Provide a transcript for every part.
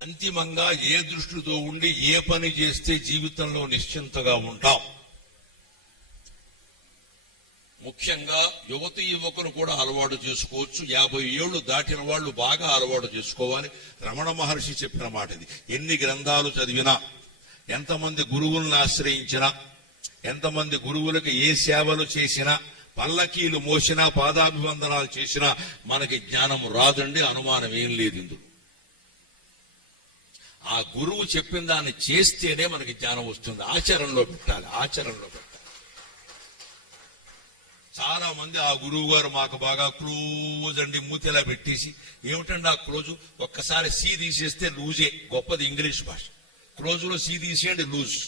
అంతిమంగా ఏ దృష్టితో ఉండి ఏ పని చేస్తే జీవితంలో నిశ్చింతగా ఉంటాం. ముఖ్యంగా యువతి యువకులు కూడా అలవాటు చేసుకోవచ్చు. 50 ఏళ్లు దాటిన వాళ్ళు బాగా అలవాటు చేసుకోవాలి. రమణ మహర్షి చెప్పిన మాట ఇది. ఎన్ని గ్రంథాలు చదివినా, ఎంతమంది గురువులను ఆశ్రయించినా, ఎంతమంది గురువులకు ఏ సేవలు చేసినా, పల్లకీలు మోసినా, పాదాభివందనాలు చేసినా మనకి జ్ఞానం రాదండి. అనుమానం ఏం లేదు ఇందులో. ఆ గురువు చెప్పిన దాన్ని చేస్తేనే మనకి జ్ఞానం వస్తుంది. ఆచరణలో పెట్టాలి, ఆచరణలో పెట్టాలి. చాలా మంది ఆ గురువు గారు మాకు బాగా క్లోజ్ అండి, మూతిలా పెట్టేసి, ఏమిటండి ఆ క్లోజు, ఒక్కసారి సీ తీసేస్తే లూజే, గొప్పది ఇంగ్లీష్ భాష. క్లోజులో సీ తీసేయండి లూజ్.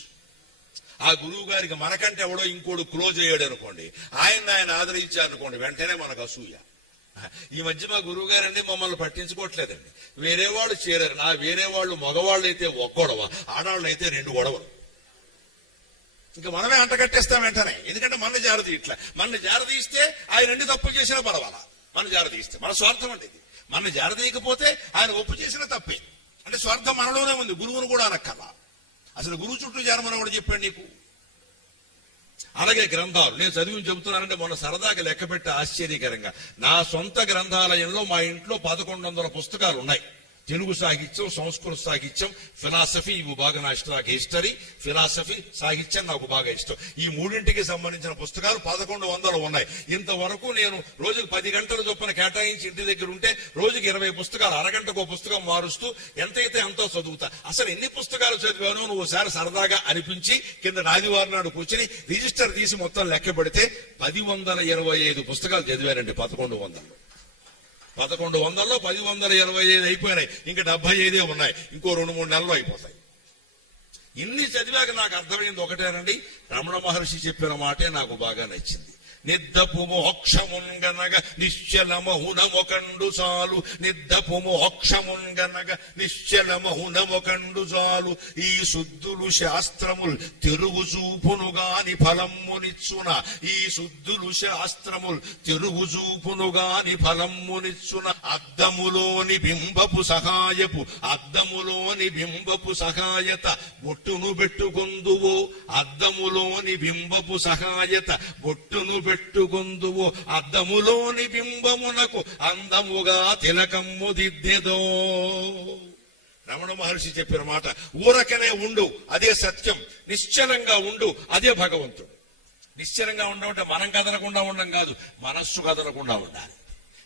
ఆ గురువు గారికి మనకంటే ఎవడో ఇంకోడు క్లోజ్ అయ్యాడు అనుకోండి, ఆయన ఆదరించారనుకోండి, వెంటనే మనకు అసూయ. ఈ మధ్య మా గురువు గారండి మమ్మల్ని పట్టించుకోవట్లేదండి. వేరే వాళ్ళు చేరారు. నా వేరే వాళ్ళు మగవాళ్ళు అయితే ఒక గొడవ, ఆడవాళ్ళు అయితే 2 గొడవలు. ఇంకా మనమే అంటగట్టేస్తాం వెంటనే. ఎందుకంటే మన జాగ్రత్త ఇట్లా, మన జాగ్రత్త ఆయన 2 తప్పులు చేసినా పర్వాలా. మన జాగ్రత్త ఇస్తే మన స్వార్థం అంటే ఇది. మన జాగ్రత్తీయకపోతే ఆయన ఒప్పు చేసిన తప్పే. అంటే స్వార్థం మనలోనే ఉంది, గురువును కూడా అనక్కల్లా. అసలు గురువు చుట్టూ చేరమని కూడా చెప్పాడు నీకు. అలాగే గ్రంథాలు నేను చదివి చెబుతున్నానంటే మొన్న సరదాగా లెక్క పెట్టి ఆశ్చర్యకరంగా నా సొంత గ్రంథాలయంలో మా ఇంట్లో 1100 పుస్తకాలు ఉన్నాయి. తెలుగు సాహిత్యం, సంస్కృత సాహిత్యం, ఫిలాసఫీ, ఇవి బాగా నా ఇష్టం. నాకు హిస్టరీ, ఫిలాసఫీ, సాహిత్యం నాకు బాగా ఇష్టం. ఈ 3ంటికి సంబంధించిన పుస్తకాలు 1100 ఉన్నాయి. ఇంతవరకు నేను రోజుకు 10 గంటల చొప్పున కేటాయించి ఇంటి దగ్గర ఉంటే రోజుకి 20 పుస్తకాలు, అరగంటకు పుస్తకం మారుస్తూ ఎంతైతే ఎంతో చదువుతా. అసలు ఎన్ని పుస్తకాలు చదివాను నువ్వు ఒకసారి సరదాగా అనిపించి కింద ఆదివారం నాడు కూర్చొని రిజిస్టర్ తీసి మొత్తం లెక్క పెడితే 1025 పుస్తకాలు చదివానండి. 1100లో 1025 అయిపోయినాయి. ఇంకా 75 ఉన్నాయి. ఇంకో 2-3 నెలలు అయిపోతాయి. ఇన్ని చదివాక నాకు అర్థమైంది ఒకటేనండి, రమణ మహర్షి చెప్పిన మాటే నాకు బాగా నచ్చింది. నిద్దపు మోక్షముంగనగ నిశ్చలమౌనమొకండు చాలు, నిద్దపు మోక్షముంగనగ నిశ్చలమౌనమొకండు చాలు, ఈ శుద్ధులు శాస్త్రముల్ తెరుగు చూపునుగాని ఫలమ్మునిచ్చున, ఈ శుద్ధులు శాస్త్రముల్ తెరుగు చూపునుగాని ఫలమ్మునిచ్చున, అద్దములోని బింబపు సహాయపు, అద్దములోని బింబపు సహాయత బొట్టును పెట్టుకొందువో, అద్దములోని బింబపు సహాయత బొట్టును పెట్టుకొందువో, అద్దములోని బింబమునకు అందముగా తిలకమ్ము దిద్దెదో. రమణ మహర్షి చెప్పిన మాట. ఊరకనే ఉండు, అదే సత్యం. నిశ్చలంగా ఉండు, అదే భగవంతుడు. నిశ్చలంగా ఉండమంటే మనం కదలకుండా ఉండం కాదు, మనస్సు కదలకుండా ఉండాలి.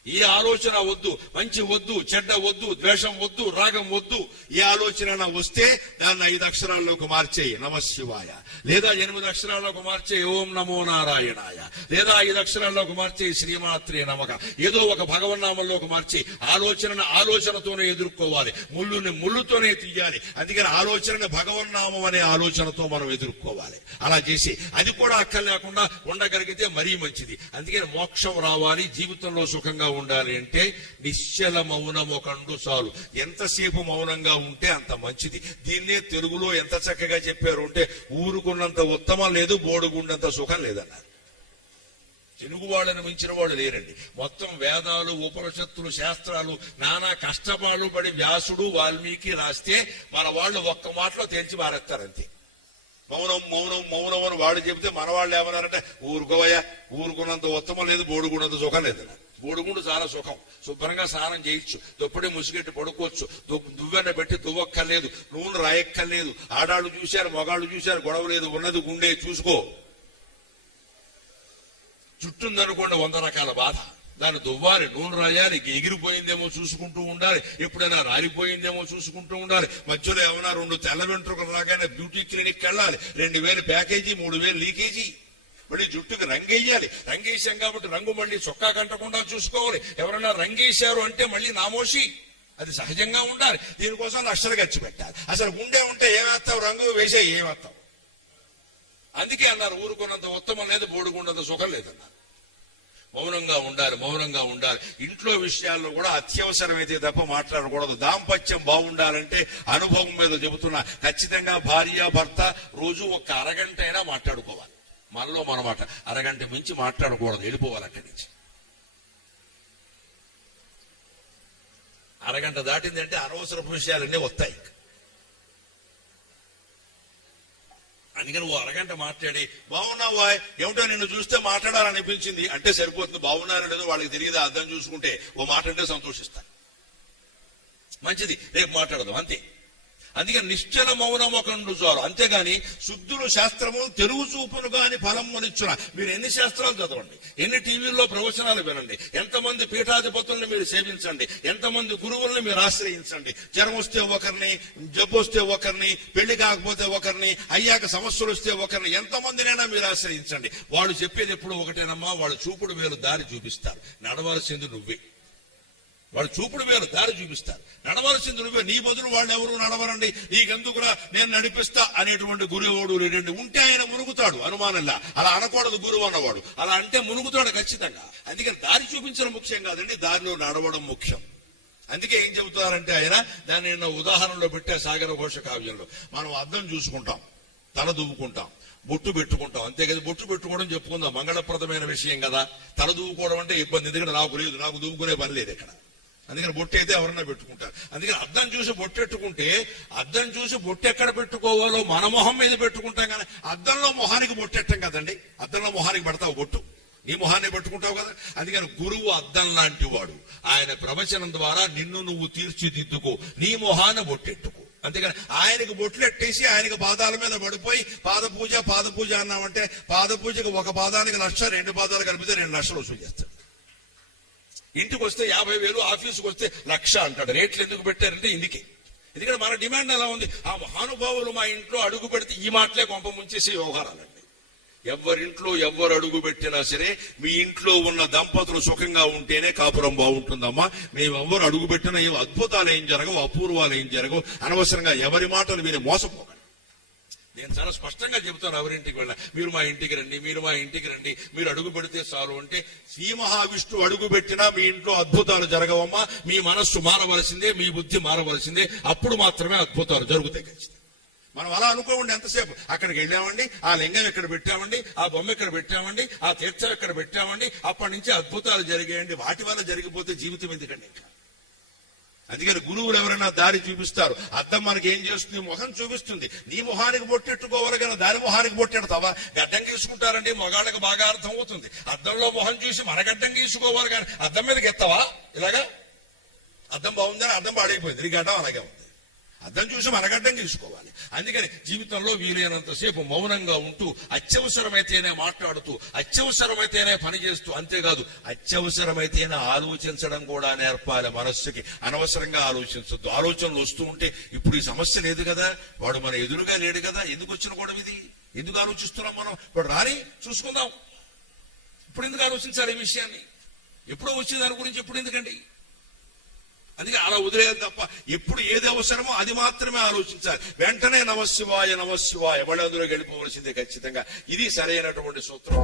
ఏ ఆలోచన వద్దు, మంచి వద్దు, చెడ్డ వద్దు, ద్వేషం వద్దు, రాగం వద్దు. ఏ ఆలోచన వస్తే దాన్ని 5 అక్షరాల్లోకి మార్చేయి నమశివాయ, లేదా 8 అక్షరాల్లోకి మార్చే ఓం నమో నారాయణాయ, లేదా 5 అక్షరాల్లోకి మార్చే శ్రీమాత్రే నమః. ఏదో ఒక భగవన్నామంలోకి మార్చి ఆలోచనతోనే ఎదుర్కోవాలి, ముళ్ళుని ముళ్ళుతోనే తీయాలి. అందుకని ఆలోచనని భగవన్నామం అనే ఆలోచనతో మనం ఎదుర్కోవాలి. అలా చేసి అది కూడా అక్కర్లేకుండా ఉండగలిగితే మరీ మంచిది. అందుకని మోక్షం రావాలి, జీవితంలో సుఖంగా ఉండాలి అంటే నిశ్చల మౌనం ఒకండు చాలు. ఎంతసేపు మౌనంగా ఉంటే అంత మంచిది. దీన్నే తెలుగులో ఎంత చక్కగా చెప్పారు అంటే, ఊరుకున్నంత ఉత్తమం లేదు, బోడుగుండంత సుఖం లేదన్నారు. తెలుగు వాళ్ళని మించిన వాళ్ళు లేరండి. మొత్తం వేదాలు, ఉపనిషత్తులు, శాస్త్రాలు నానా కష్టపాలు పడి వ్యాసుడు, వాల్మీకి రాస్తే మన వాళ్ళు ఒక్క మాటలో తేల్చి మారేస్తారంతే. మౌనం మౌనం మౌనం అని వాడు చెబితే మన వాళ్ళు ఏమన్నారంటే, ఊరుకోవయ్యా, ఊరుకున్నంత ఉత్తమం లేదు, బోడుగున్నంత సుఖం లేదన్నారు. బోడుగుండు చాలా సుఖం, శుభ్రంగా స్నానం చేయొచ్చు, దుప్పటి ముసుగెట్టి పడుకోవచ్చు, దువ్వెన పెట్టి దువ్వక్కర్లేదు, నూనె రాయక్కర్లేదు. ఆడాళ్ళు చూశారు, మగాళ్ళు చూశారు, గొడవ లేదు. ఉన్నది గుండె చూసుకో. చుట్టుందనుకోండి 100 రకాల బాధ. దాన్ని దువ్వాలి, నూనె రాయాలి, ఎగిరిపోయిందేమో చూసుకుంటూ ఉండాలి, ఎప్పుడైనా రాలిపోయిందేమో చూసుకుంటూ ఉండాలి. మధ్యలో ఏమన్నా 2 తెల్ల వెంట్రుకలు రాగానే బ్యూటీ క్లినిక్ వెళ్ళాలి, 2000 ప్యాకేజీ, 3000 లీకేజీ. మళ్ళీ జుట్టుకి రంగేయాలి, రంగేసాం కాబట్టి రంగు మళ్ళీ చొక్కా కంటకుండా చూసుకోవాలి. ఎవరైనా రంగేశారు అంటే మళ్ళీ నామోషి, అది సహజంగా ఉండాలి. దీనికోసం లక్షలు ఖర్చు పెట్టాలి. అసలు గుండె ఉంటే ఏమేస్తావు, రంగు వేసే ఏమేస్తావు. అందుకే అన్నారు ఊరుకున్నంత ఉత్తమం లేదు, బోడుకున్నంత సుఖం లేదన్నారు. మౌనంగా ఉండాలి, మౌనంగా ఉండాలి. ఇంట్లో విషయాల్లో కూడా అత్యవసరమైతే తప్ప మాట్లాడకూడదు. దాంపత్యం బాగుండాలంటే అనుభవం మీద చెబుతున్నా, ఖచ్చితంగా భార్య భర్త రోజు 1 అరగంట అయినా మాట్లాడుకోవాలి. మనలో మన మాట అరగంట మించి మాట్లాడకూడదు, వెళ్ళిపోవాలి అక్కడి నుంచి. అరగంట దాటిందంటే అనవసరపు విషయాలన్నీ వస్తాయి. అందుకని ఓ అరగంట మాట్లాడి బాగున్నావా, ఏమిటో నిన్ను చూస్తే మాట్లాడాలనిపించింది అంటే సరిపోతుంది. బాగున్నారో లేదో వాళ్ళకి తెలియదు, అర్థం చూసుకుంటే ఓ మాట అంటే సంతోషిస్తారు. మంచిది, రేపు మాట్లాడదాం అంతే. అందుకని నిశ్చల మౌనం ఒక చాలు. అంతేగాని శుద్ధులు శాస్త్రము తెలుగు చూపును గాని ఫలమునిచ్చున. మీరు ఎన్ని శాస్త్రాలు చదవండి, ఎన్ని టీవీల్లో ప్రవచనాలు వినండి, ఎంతమంది పీఠాధిపతుల్ని మీరు సేవించండి, ఎంతమంది గురువుల్ని మీరు ఆశ్రయించండి. జ్వరం వస్తే ఒకరిని, జబ్బు వస్తే ఒకరిని, పెళ్లి కాకపోతే ఒకరిని, అయ్యాక సమస్యలు వస్తే ఒకరిని, ఎంతమందినైనా మీరు ఆశ్రయించండి. వాళ్ళు చెప్పేది ఎప్పుడు ఒకటేనమ్మా, వాళ్ళు చూపుడు వేలు దారి చూపిస్తారు, నడవలసింది నువ్వే. వాళ్ళు చూపుడు వేరు దారి చూపిస్తారు, నడవలసింది నువ్వే. నీ బదులు వాళ్ళు ఎవరు నడవరండి, నీకెందుకురా నేను నడిపిస్తా అనేటువంటి గురువుడు రెండు ఉంటే ఆయన మునుగుతాడు, అనుమానంలా. అలా అనకూడదు గురువు అన్నవాడు, అలా అంటే మునుగుతాడు ఖచ్చితంగా. అందుకని దారి చూపించడం ముఖ్యం కాదండి, దారిలో నడవడం ముఖ్యం. అందుకే ఏం చెబుతారంటే ఆయన, దాన్ని నిన్న ఉదాహరణలో పెట్టే సాగర ఘోష కావ్యంలో, మనం అద్దం చూసుకుంటాం, తల దువ్వుకుంటాం, బొట్టు పెట్టుకుంటాం, అంతే కదా. బొట్టు పెట్టుకోవడం చెప్పుకుందాం, మంగళప్రదమైన విషయం కదా. తల దువ్వుకోవడం అంటే ఇబ్బంది, ఎందుకంటే నాకు లేదు, నాకు దువ్వుకునే పని లేదు ఇక్కడ. అందుకని బొట్టు అయితే ఎవరన్నా పెట్టుకుంటారు. అందుకని అద్దం చూసి బొట్టెట్టుకుంటే, అద్దం చూసి బొట్టు ఎక్కడ పెట్టుకోవాలో మన మొహం మీద పెట్టుకుంటాం కానీ అద్దంలో మొహానికి బొట్టెట్టం కదండి. అద్దంలో మొహానికి పెడతావు బొట్టు, నీ మొహాన్ని పెట్టుకుంటావు కదా. అందుకని గురువు అద్దం లాంటి వాడు, ఆయన ప్రవచనం ద్వారా నిన్ను నువ్వు తీర్చిదిద్దుకో, నీ మొహాన్ని బొట్టెట్టుకో. అంతేగాని ఆయనకు బొట్లు ఎట్టేసి ఆయనకు పాదాల మీద పడిపోయి పాద పూజ అన్నామంటే, పాద పూజకు ఒక పాదానికి 1,00,000, 2 పాదాలు కలిపితే 2 లక్షలు వసూలు చేస్తాడు. ఇంటికి వస్తే 50,000, ఆఫీసుకు వస్తే 1,00,000 అంటాడు. రేట్లు ఎందుకు పెట్టారంటే ఇందుకే. ఎందుకంటే మన డిమాండ్ ఎలా ఉంది, ఆ మహానుభావులు మా ఇంట్లో అడుగు పెడితే ఈ మాటలే కొంప ముంచేసే వ్యవహారాలండి. ఎవరింట్లో ఎవరు అడుగు పెట్టినా సరే, మీ ఇంట్లో ఉన్న దంపతులు సుఖంగా ఉంటేనే కాపురం బాగుంటుందమ్మా. మేమెవ్వరు అడుగు పెట్టినా ఏం అద్భుతాలు ఏం జరగవు, అపూర్వాలు ఏం జరగవు. అనవసరంగా ఎవరి మాటలు విని మోసపోకండి. నేను చాలా స్పష్టంగా చెబుతాను, ఎవరింటికి వెళ్ళా, మీరు మా ఇంటికి రండి, మీరు మా ఇంటికి రండి, మీరు అడుగు పెడితే చాలు అంటే, శ్రీ మహావిష్ణువు అడుగు పెట్టినా మీ ఇంట్లో అద్భుతాలు జరగవమ్మా. మీ మనస్సు మారవలసిందే, మీ బుద్ధి మారవలసిందే, అప్పుడు మాత్రమే అద్భుతాలు జరుగుతాయి ఖచ్చితంగా. మనం అలా అనుకోండి ఎంతసేపు. అక్కడికి వెళ్ళామండి, ఆ లింగం ఇక్కడ పెట్టామండి, ఆ బొమ్మ ఇక్కడ పెట్టామండి, ఆ తీర్థం ఇక్కడ పెట్టామండి, అప్పటి నుంచి అద్భుతాలు జరిగాయండి. వాటి వల్ల జరిగిపోతే జీవితం ఎందుకండి ఇంకా. అందుకని గురువులు ఎవరైనా దారి చూపిస్తారు. అద్దం మనకి ఏం చేస్తుంది, ముఖం చూపిస్తుంది. నీ మొహానికి బొట్టెట్టుకోవాలి కానీ దాని మొహానికి బొట్టెడతావా? గడ్డం గీసుకుంటారండి, మగాళ్ళకి బాగా అర్థం అవుతుంది. అద్దంలో మొహం చూసి మన గడ్డం గీసుకోవాలి కానీ అద్దం మీదకి ఎత్తావా? ఇలాగా అద్దం బాగుందని అద్దం పాడైపోయింది, నీ గడ్డం అలాగే ఉంది. అద్దం చూసి మన గడ్డం గీసుకోవాలి. అందుకని జీవితంలో వీలైనంతసేపు మౌనంగా ఉంటూ, అత్యవసరమైతేనే మాట్లాడుతూ, అత్యవసరమైతేనే పని చేస్తూ, అంతేకాదు అత్యవసరమైతేనే ఆలోచించడం కూడా నేర్పాలి మనస్సుకి. అనవసరంగా ఆలోచించద్దు. ఆలోచనలు వస్తూ ఉంటే, ఇప్పుడు ఈ సమస్య లేదు కదా, వాడు మన ఎదురుగా లేడు కదా, ఎందుకు వచ్చిన కూడా ఇది, ఎందుకు ఆలోచిస్తున్నాం మనం? వాడు రాని చూసుకుందాం, ఇప్పుడు ఎందుకు ఆలోచించాలి ఈ విషయాన్ని? ఎప్పుడో వచ్చే దాని గురించి ఎప్పుడు ఎందుకండి? అందుకే అలా వదిలేయాలి తప్ప, ఎప్పుడు ఏది అవసరమో అది మాత్రమే ఆలోచించాలి. వెంటనే నమశివాయ నమశివాయ ఎవరి అందులోకి వెళ్ళిపోవలసిందే ఖచ్చితంగా. ఇది సరైనటువంటి సూత్రం.